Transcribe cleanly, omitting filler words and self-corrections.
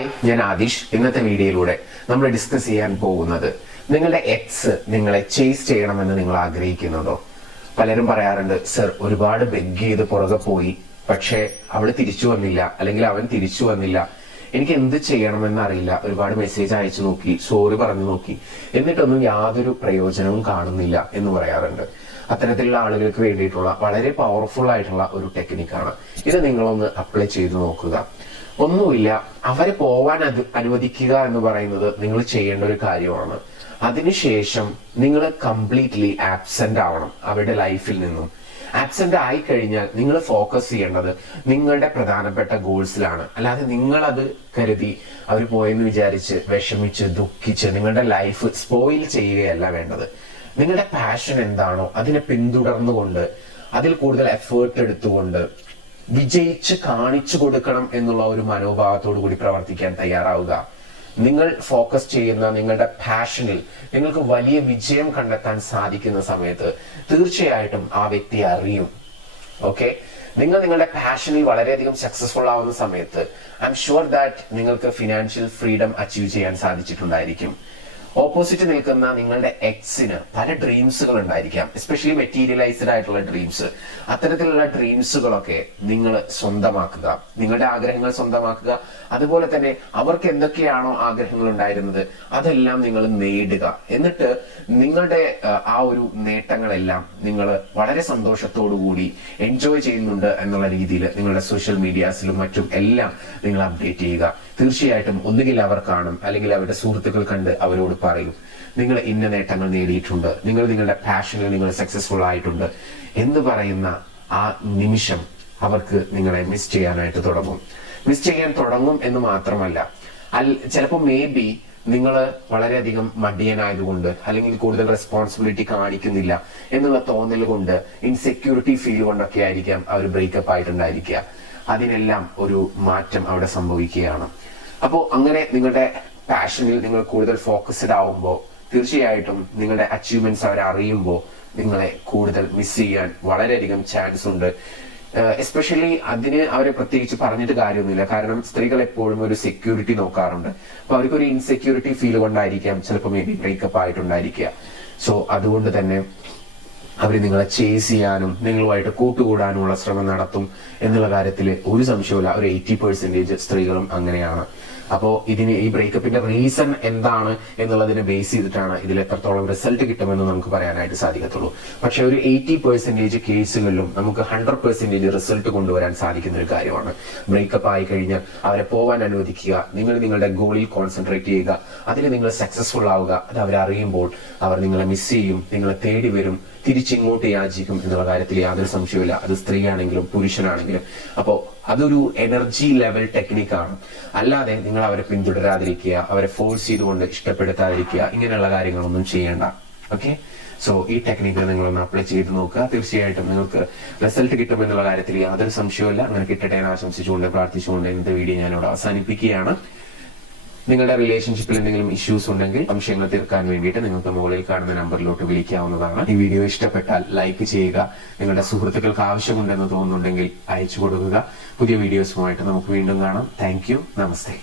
Hi, ഞാൻ ആദിഷ്. ഇന്നത്തെ വീഡിയോയിലൂടെ നമ്മൾ ഡിസ്കസ് ചെയ്യാൻ പോകുന്നത് നിങ്ങളുടെ എക്സ് നിങ്ങളെ ചേസ് ചെയ്യണമെന്ന് നിങ്ങൾ ആഗ്രഹിക്കുന്നുണ്ടോ? പലരും പറയാറുണ്ട്, സർ ഒരുപാട് ബെഗ് ചെയ്ത് പുറകെ പോയി, പക്ഷേ അവള് തിരിച്ചു വന്നില്ല, അല്ലെങ്കിൽ അവൻ തിരിച്ചു വന്നില്ല, എനിക്ക് എന്ത് ചെയ്യണമെന്ന് അറിയില്ല, ഒരുപാട് മെസ്സേജ് അയച്ചു നോക്കി, സോറി പറഞ്ഞു നോക്കി, എന്നിട്ടൊന്നും യാതൊരു പ്രയോജനവും കാണുന്നില്ല എന്ന് പറയാറുണ്ട്. അത്തരത്തിലുള്ള ആളുകൾക്ക് വേണ്ടിയിട്ടുള്ള വളരെ പവർഫുൾ ആയിട്ടുള്ള ഒരു ടെക്നിക്കാണ് ഇത്. നിങ്ങളൊന്ന് അപ്ലൈ ചെയ്ത് നോക്കുക. ഒന്നുമില്ല, അവരെ പോവാൻ അനുവദിക്കുക എന്ന് പറയുന്നത് നിങ്ങൾ ചെയ്യേണ്ട ഒരു കാര്യമാണ്. അതിനുശേഷം നിങ്ങൾ കംപ്ലീറ്റ്ലി ആബ്സെന്റ് ആവണം അവരുടെ ലൈഫിൽ നിന്നും. ആബ്സെന്റ് ആയി കഴിഞ്ഞാൽ നിങ്ങൾ ഫോക്കസ് ചെയ്യേണ്ടത് നിങ്ങളുടെ പ്രധാനപ്പെട്ട ഗോൾസിലാണ്. അല്ലാതെ നിങ്ങളത് കരുതി അവർ പോയെന്ന് വിചാരിച്ച് വിഷമിച്ച് ദുഃഖിച്ച് നിങ്ങളുടെ ലൈഫ് സ്പോയിൽ ചെയ്യുകയല്ല വേണ്ടത്. നിങ്ങളുടെ പാഷൻ എന്താണോ അതിനെ പിന്തുടർന്നുകൊണ്ട് അതിൽ കൂടുതൽ എഫേർട്ട് എടുത്തുകൊണ്ട് വിജയിച്ച് കാണിച്ചു കൊടുക്കണം എന്നുള്ള ഒരു മനോഭാവത്തോടു കൂടി പ്രവർത്തിക്കാൻ തയ്യാറാവുക. നിങ്ങൾ ഫോക്കസ് ചെയ്യുന്ന നിങ്ങളുടെ പാഷനിൽ നിങ്ങൾക്ക് വലിയ വിജയം കണ്ടെത്താൻ സാധിക്കുന്ന സമയത്ത് തീർച്ചയായിട്ടും ആ വ്യക്തി അറിയും. ഓക്കെ, നിങ്ങൾ നിങ്ങളുടെ പാഷനിൽ വളരെയധികം സക്സസ്ഫുൾ ആവുന്ന സമയത്ത് ഐ എം ഷുവർ ദാറ്റ് നിങ്ങൾക്ക് ഫിനാൻഷ്യൽ ഫ്രീഡം അച്ചീവ് ചെയ്യാൻ സാധിച്ചിട്ടുണ്ടായിരിക്കും. ഓപ്പോസിറ്റ് നിൽക്കുന്ന നിങ്ങളുടെ എക്സിന് പല ഡ്രീംസുകൾ ഉണ്ടായിരിക്കാം, എസ്പെഷ്യലി മെറ്റീരിയലൈസ്ഡ് ആയിട്ടുള്ള ഡ്രീംസ്. അത്തരത്തിലുള്ള ഡ്രീംസുകളൊക്കെ നിങ്ങൾ സ്വന്തമാക്കുക, നിങ്ങളുടെ ആഗ്രഹങ്ങൾ സ്വന്തമാക്കുക. അതുപോലെ തന്നെ അവർക്ക് എന്തൊക്കെയാണോ ആഗ്രഹങ്ങൾ ഉണ്ടായിരുന്നത് അതെല്ലാം നിങ്ങൾ നേടുക. എന്നിട്ട് നിങ്ങളുടെ ആ ഒരു നേട്ടങ്ങളെല്ലാം നിങ്ങൾ വളരെ സന്തോഷത്തോടു കൂടി എൻജോയ് ചെയ്യുന്നുണ്ട് എന്നുള്ള രീതിയിൽ നിങ്ങളുടെ സോഷ്യൽ മീഡിയാസിലും മറ്റും എല്ലാം നിങ്ങൾ അപ്ഡേറ്റ് ചെയ്യുക. തീർച്ചയായിട്ടും ഒന്നുകിൽ അവർ കാണും, അല്ലെങ്കിൽ അവരുടെ സുഹൃത്തുക്കൾ കണ്ട് അവരോട് പറയും, നിങ്ങൾ ഇന്ന നേട്ടങ്ങൾ നേടിയിട്ടുണ്ട്, നിങ്ങൾ നിങ്ങളുടെ പാഷനിൽ നിങ്ങൾ സക്സസ്ഫുൾ ആയിട്ടുണ്ട് എന്ന് പറയുന്ന ആ നിമിഷം അവർക്ക് നിങ്ങളെ മിസ് ചെയ്യാനായിട്ട് തുടങ്ങും. മിസ് ചെയ്യാൻ തുടങ്ങും എന്ന് മാത്രമല്ല, ചിലപ്പോൾ മേ ബി നിങ്ങൾ വളരെയധികം മടിയനായതുകൊണ്ട്, അല്ലെങ്കിൽ കൂടുതൽ റെസ്പോൺസിബിലിറ്റി കാണിക്കുന്നില്ല എന്നുള്ള തോന്നൽ കൊണ്ട്, ഇൻസെക്യൂരിറ്റി ഫീൽ കൊണ്ടൊക്കെ ആയിരിക്കാം അവർ ബ്രേക്കപ്പ് ആയിട്ടുണ്ടായിരിക്കുക. അതിനെല്ലാം ഒരു മാറ്റം അവിടെ സംഭവിക്കുകയാണ്. അപ്പോൾ അങ്ങനെ നിങ്ങളുടെ പാഷനിൽ നിങ്ങൾ കൂടുതൽ ഫോക്കസ്ഡ് ആവുമ്പോൾ തീർച്ചയായിട്ടും നിങ്ങളുടെ അച്ചീവ്മെന്റ്സ് അവർ അറിയുമ്പോൾ നിങ്ങളെ കൂടുതൽ മിസ് ചെയ്യാൻ വളരെയധികം ചാൻസ് ഉണ്ട്. എസ്പെഷ്യലി അതിന് അവരെ പ്രത്യേകിച്ച് പറഞ്ഞിട്ട് കാര്യമൊന്നുമില്ല. കാരണം സ്ത്രീകൾ എപ്പോഴും ഒരു സെക്യൂരിറ്റി നോക്കാറുണ്ട്. അപ്പൊ അവർക്കൊരു ഇൻസെക്യൂരിറ്റി ഫീൽ കൊണ്ടായിരിക്കാം ചിലപ്പോൾ മേ ബി ബ്രേക്കപ്പ് ആയിട്ടുണ്ടായിരിക്കുക. സോ അതുകൊണ്ട് തന്നെ അവർ നിങ്ങളെ ചേസ് ചെയ്യാനും നിങ്ങളുമായിട്ട് കൂട്ടുകൂടാനുമുള്ള ശ്രമം നടത്തും എന്നുള്ള കാര്യത്തിൽ ഒരു സംശയമില്ല. ഒരു 80% സ്ത്രീകളും അങ്ങനെയാണ്. അപ്പോൾ ഈ ബ്രേക്കപ്പിന്റെ റീസൺ എന്താണ് എന്നുള്ളതിനെ ബേസ് ചെയ്തിട്ടാണ് ഇതിൽ എത്രത്തോളം റിസൾട്ട് കിട്ടുമെന്ന് നമുക്ക് പറയാനായിട്ട് സാധിക്കത്തുള്ളൂ. പക്ഷെ ഒരു 80% കേസുകളിലും നമുക്ക് 100% റിസൾട്ട് കൊണ്ടുവരാൻ സാധിക്കുന്ന ഒരു കാര്യമാണ്. ബ്രേക്കപ്പ് ആയി കഴിഞ്ഞാൽ അവരെ പോവാൻ അനുവദിക്കുക, നിങ്ങൾ നിങ്ങളുടെ ഗോളിൽ കോൺസെൻട്രേറ്റ് ചെയ്യുക, അതിന് നിങ്ങൾ സക്സസ്ഫുൾ ആവുക. അത് അവരറിയുമ്പോൾ അവർ നിങ്ങളെ മിസ് ചെയ്യും, നിങ്ങളെ തേടി വരും, തിരിച്ചിങ്ങോട്ട് യാചിക്കും എന്നുള്ള കാര്യത്തിൽ യാതൊരു സംശയമില്ല. അത് സ്ത്രീയാണെങ്കിലും പുരുഷനാണെങ്കിലും. അപ്പോൾ അതൊരു എനർജി ലെവൽ ടെക്നിക്കാണ്. അല്ലാതെ നിങ്ങൾ അവരെ പിന്തുടരാതിരിക്കുക, അവരെ ഫോഴ്സ് ചെയ്തുകൊണ്ട് ഇഷ്ടപ്പെടുത്താതിരിക്കുക, ഇങ്ങനെയുള്ള കാര്യങ്ങളൊന്നും ചെയ്യേണ്ട. ഓക്കെ, സോ ഈ ടെക്നിക്ക് നിങ്ങളൊന്ന് അപ്ലൈ ചെയ്ത് നോക്കുക. തീർച്ചയായിട്ടും നിങ്ങൾക്ക് റിസൾട്ട് കിട്ടുമെന്നുള്ള കാര്യത്തിൽ യാതൊരു സംശയമില്ല. അങ്ങനെ കിട്ടട്ടെ എന്ന് ആശംസിച്ചുകൊണ്ട് പ്രാർത്ഥിച്ചുകൊണ്ട് ഇന്നത്തെ വീഡിയോ ഞാനിവിടെ അവസാനിപ്പിക്കുകയാണ്. നിങ്ങളുടെ റിലേഷൻഷിപ്പിൽ എന്തെങ്കിലും ഇഷ്യൂസ് ഉണ്ടെങ്കിൽ സംശയങ്ങൾ തീർക്കാൻ വേണ്ടിയിട്ട് നിങ്ങൾക്ക് മുകളിൽ കാണുന്ന നമ്പറിലോട്ട് വിളിക്കാവുന്നതാണ്. ഈ വീഡിയോ ഇഷ്ടപ്പെട്ടാൽ ലൈക്ക് ചെയ്യുക. നിങ്ങളുടെ സുഹൃത്തുക്കൾക്ക് ആവശ്യമുണ്ടെന്ന് തോന്നുന്നുണ്ടെങ്കിൽ അയച്ചു കൊടുക്കുക. പുതിയ വീഡിയോസുമായിട്ട് നമുക്ക് വീണ്ടും കാണാം. Thank you. നമസ്തേ.